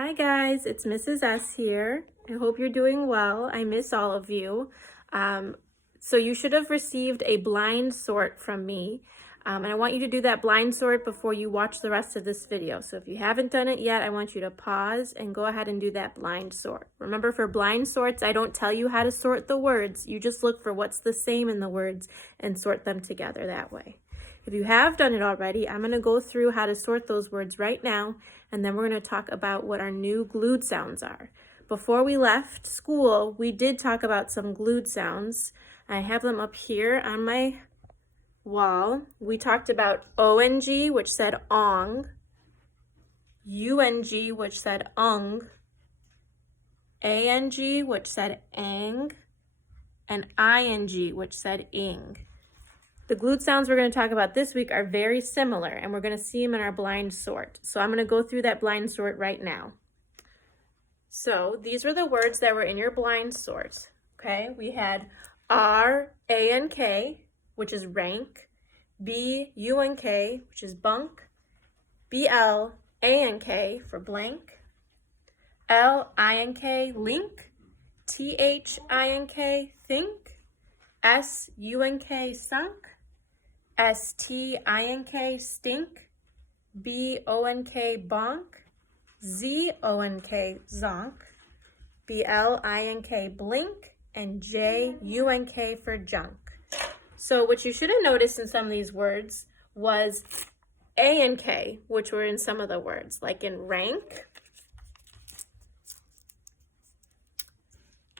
Hi guys, it's Mrs. S here. I hope you're doing well. I miss all of you. So you should have received a blind sort from me. And I want you to do that blind sort before you watch the rest of this video. So if you haven't done it yet, I want you to pause and go ahead and do that blind sort. Remember, for blind sorts, I don't tell you how to sort the words. You just look for what's the same in the words and sort them together that way. If you have done it already, I'm going to go through how to sort those words right now, and then we're going to talk about what our new glued sounds are. Before we left school, we did talk about some glued sounds. I have them up here on my wall. We talked about ONG, which said ong, UNG, which said ung, ANG, which said ang, and ING, which said ing. The glued sounds we're going to talk about this week are very similar, and we're going to see them in our blind sort. So I'm going to go through that blind sort right now. So these were the words that were in your blind sort. Okay, we had R-A-N-K, which is rank, B-U-N-K, which is bunk, B-L-A-N-K for blank, L-I-N-K, link, T-H-I-N-K, think, S-U-N-K, sunk, S-T-I-N-K, stink, B-O-N-K, bonk, Z-O-N-K, zonk, B-L-I-N-K, blink, and J-U-N-K for junk. So what you should have noticed in some of these words was A and K, which were in some of the words, like in rank.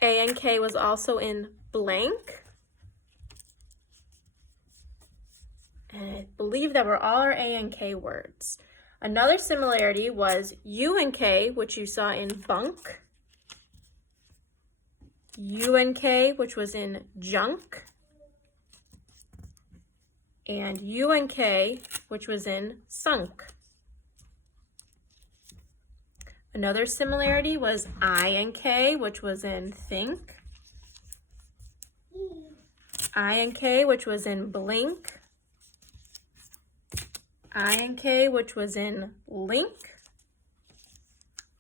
A and K was also in blank. And I believe that were all our A and K words. Another similarity was U and K, which you saw in bunk. U and K, which was in junk. And U and K, which was in sunk. Another similarity was I and K, which was in think. I and K, which was in blink. I and K, which was in link,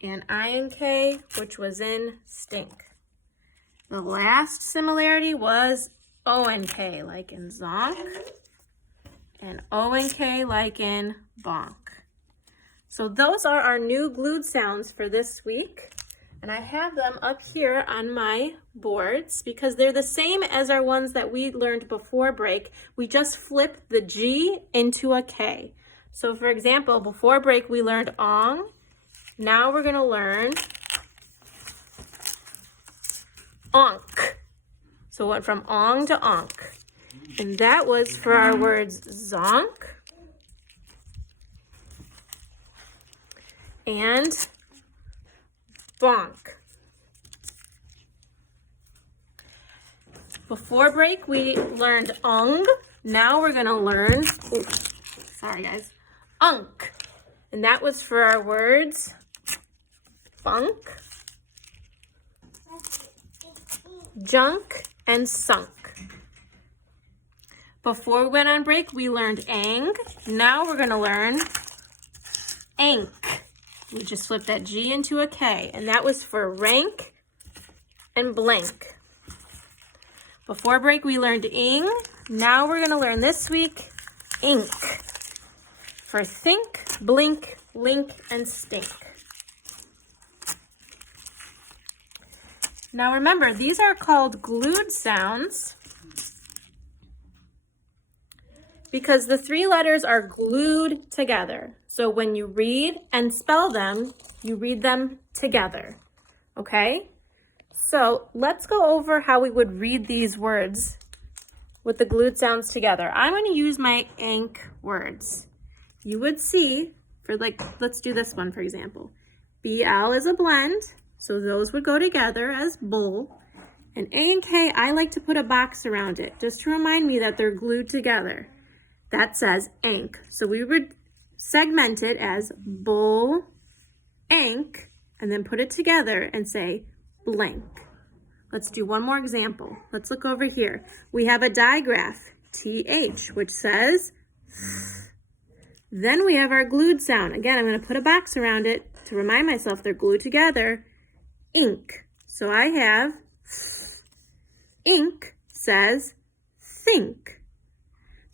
and I and K, which was in stink. The last similarity was O and K, like in zonk, and O and K, like in bonk. So those are our new glued sounds for this week, and I have them up here on my boards because they're the same as our ones that we learned before break. We just flipped the G into a K. So for example, before break we learned ong. Now we're going to learn onk. So it went from ong to onk. And that was for our words zonk and bonk. Before break we learned ung. Now we're going to learn, sorry guys, unk, and that was for our words bunk, junk, and sunk. Before we went on break, we learned ang. Now we're going to learn ank. We just flipped that G into a K, and that was for rank and blank. Before break, we learned ing. Now we're going to learn this week ink. For think, blink, link, and stink. Now remember, these are called glued sounds because the three letters are glued together. So when you read and spell them, you read them together, okay? So let's go over how we would read these words with the glued sounds together. I'm going to use my ink words. You would see, for like, let's do this one for example. BL is a blend, so those would go together as bull. And A and K, I like to put a box around it, just to remind me that they're glued together. That says ank. So we would segment it as bull, ank, and then put it together and say blank. Let's do one more example. Let's look over here. We have a digraph, TH, which says Then we have our glued sound. Again, I'm going to put a box around it to remind myself they're glued together. Ink. So I have ink says think.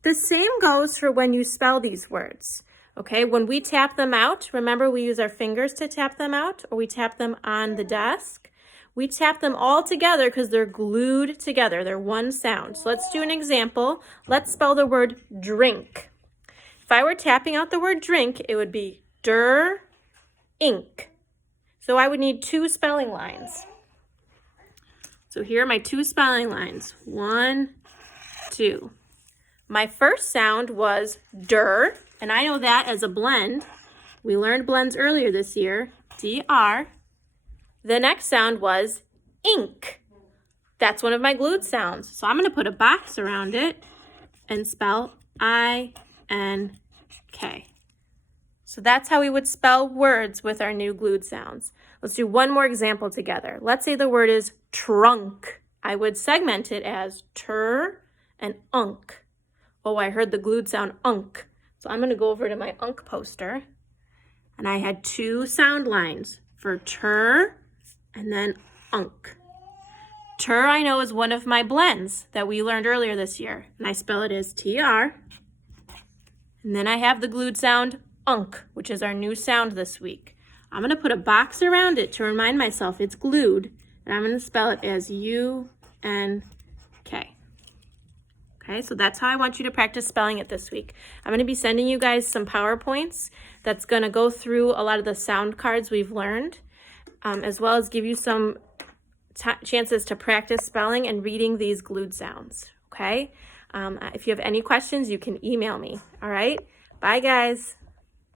The same goes for when you spell these words. Okay, when we tap them out, remember we use our fingers to tap them out, or we tap them on the desk. We tap them all together because they're glued together. They're one sound. So let's do an example. Let's spell the word drink. If I were tapping out the word drink, it would be ink. So I would need 2 spelling lines. So here are my 2 spelling lines. 1, 2. My first sound was der, and I know that as a blend. We learned blends earlier this year, DR. The next sound was ink. That's one of my glued sounds. So I'm going to put a box around it and spell INK. So that's how we would spell words with our new glued sounds. Let's do one more example together. Let's say the word is trunk. I would segment it as tur and unk. Oh, I heard the glued sound unk. So I'm going to go over to my unk poster. And I had 2 sound lines for tur and then unk. Tur I know is one of my blends that we learned earlier this year. And I spell it as TR. And then I have the glued sound unk, which is our new sound this week. I'm going to put a box around it to remind myself it's glued. And I'm going to spell it as UNK. Okay, so that's how I want you to practice spelling it this week. I'm going to be sending you guys some PowerPoints that's going to go through a lot of the sound cards we've learned, as well as give you some chances to practice spelling and reading these glued sounds, okay? If you have any questions, you can email me, all right? Bye, guys.